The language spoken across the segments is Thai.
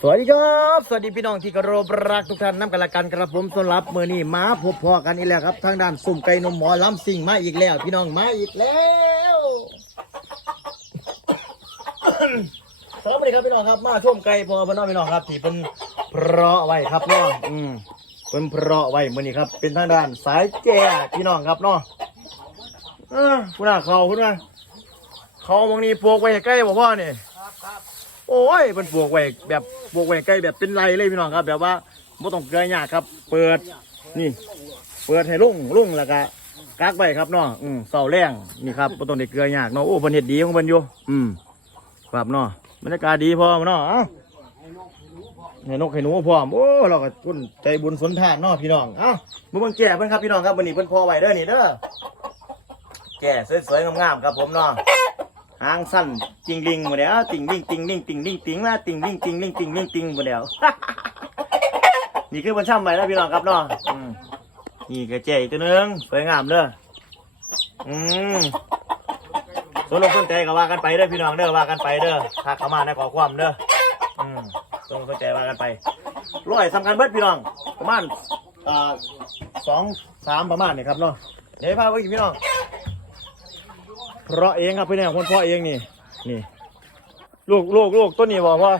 สวัสดีครับ สวัสดีพี่น้องที่กรบรักทุกท่านน้ำกันละกันกระผมต้อนรับมือนี้มาพบพอกันอีกแล้วครับ ทางด้านสุ่มไก่นมหมอล้ำสิ่งมาอีกแล้ว พี่น้องมาอีกแล้วสวัสดีครับพี่น้องครับ มาชมไก่พอพี่น้องพี่น้องครับที่เป็นเพราะไว้ครับเนาะอืมเป็นเพราะไว้มือนี้ครับ เป็นทางด้านสายแก่พี่น้องครับเนาะเออคุณอาเขาคุณอาเขามองนี้ปลูกไว้ใกล้บ่พ่อเนี่ยโอ้ยเป็นปลูกไว้แบบปลูกไว้ใกล้แบบเป็นไรเลยพี่น้องครับ แบบว่าไม่ต้องเกลือยากครับ เปิดนี่ เปิดให้ลุ่งลุ่งแล้วก็กักไว้ครับเนาะอืมเสาแรงนี่ครับไม่ต้องได้เกลือยากเนาะโอ้เพิ่นเฮ็ดดีของเพิ่นอยู่อืมครับเนาะบรรยากาศดีพอเนาะเอ้าให้นกให้หนูพร้อมโอ้เราก็คุณใจบุญสนทานเนาะพี่น้องเอ้ามาเบิ่งแก่เพิ่นครับพี่น้องครับวันนี้เพิ่นพอไว้เด้อนี่เด้อแก่สวยๆงามๆครับผมเนาะ หางสั้นจิงลิงหมดแล้วติงลิงติงลิงติงลิงติงมาติงลิงติงลิงติงลิงติงหมดแล้วนี่คือบนช่ำไปแล้วพี่น้องครับเนาะนี่กระเจอีกตัวนึงสวยงามเด้ออืมสนอกสนใจก็ว่ากันไปเด้อพี่น้องเด้อว่ากันไปเด้อทักเข้ามาในขอความเด้ออืมสนอกสนใจว่ากันไปร้อยสำคัญเบิดพี่น้องประมาณอ่าสองสามประมาณนี่ครับเนาะเดี๋ยวพาไปกินพี่น้อง เพราะเองครับพี่เนี่ยคนเพราะเองนี่นี่ ลูกลูกลูกต้นนี้บ่พ่อ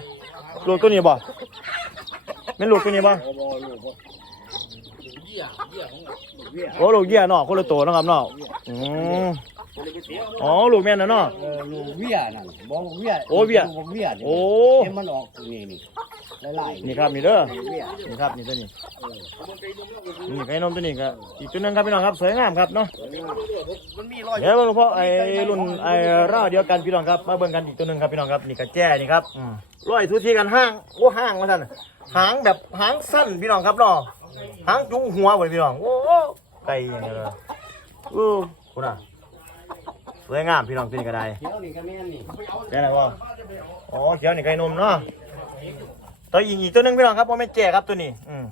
ลูกต้นนี้บ่แม่นลูกต้นนี้บ่โอ้ลูกเยี่ยเนาะคนละตัวเนาะครับเนาะอืมอ๋อลูกแม่นนะเนาะเออลูกเวียนั่นบอกเวียโอ้เวียลูกเวียนี่โอ้เห็นมันออกนี่นี่ ไล่ๆนี่ครับนี่เด้อเวียนี่ครับนี่ตัวนี้นี่ไก่นมตัวนี้ก็อีกตัวหนึงครับพี่น้องครับสวยงามครับเนาะมันมีรอยเดี๋ยวเบิ่งพ่อไอ้รุ่นไอ้ร่าเดียวกันพี่น้องครับมาเบิ่งกันอีกตัวหนึงครับพี่น้องครับนี่กระแจ้นี่ครับอืมร้อยทุทีกันห้างโอ้ห้างมาท่านหางแบบหางสั้นพี่น้องครับเนาะหางจุงหัวเหมือนพี่น้องโอ้ไก่อย่างเงี้ยเลยอู้คุณอะสวยงามพี่น้องตัวนี้ก็ได้เขียวนี่ก็แม่นนี่แค่ไหนวะอ๋อเขียวนี่ไก่นมเนาะ ตัวอีกอีกตัวหนึงพี่น้องครับว่าไม่แจ้ครับตัวนี้ อืม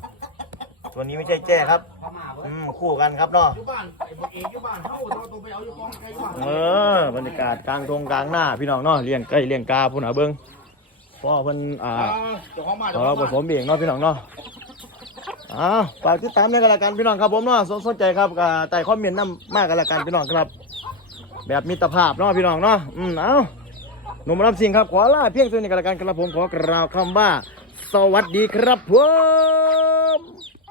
ตัวนี้ไม่ใช่แจ้ครับ พม่าเบิ่อืมคู่กันครับเนาะ อยู่บ้านไอ้บอกเองอยู่บ้านเฮาเราต้องไปเอาอยู่กองไกลกว่าเออบรรยากาศกลางตรงกลางหน้าพี่น้องเนาะเลี้ยงไก่เลี้ยงกาพุ่นเอาเบิ้งพ่อเพิ่นอ่าเจ้าของบ้านขอเราผสมเองเนาะพี่น้องเนาะอ้าวฝากติดตามด้วยกันละกันพี่น้องครับผมเนาะสนสนใจครับก็ใต้คอมเมนต์นำมากกันละกันพี่น้องครับ แบบมิตรภาพเนาะพี่น้องเนาะอืมเอ้า หนุ่มรับสิ่งครับ ขอลาเพียงเท่านี้กันละกันครับผมขอกล่าวคำว่า สวัสดีครับผม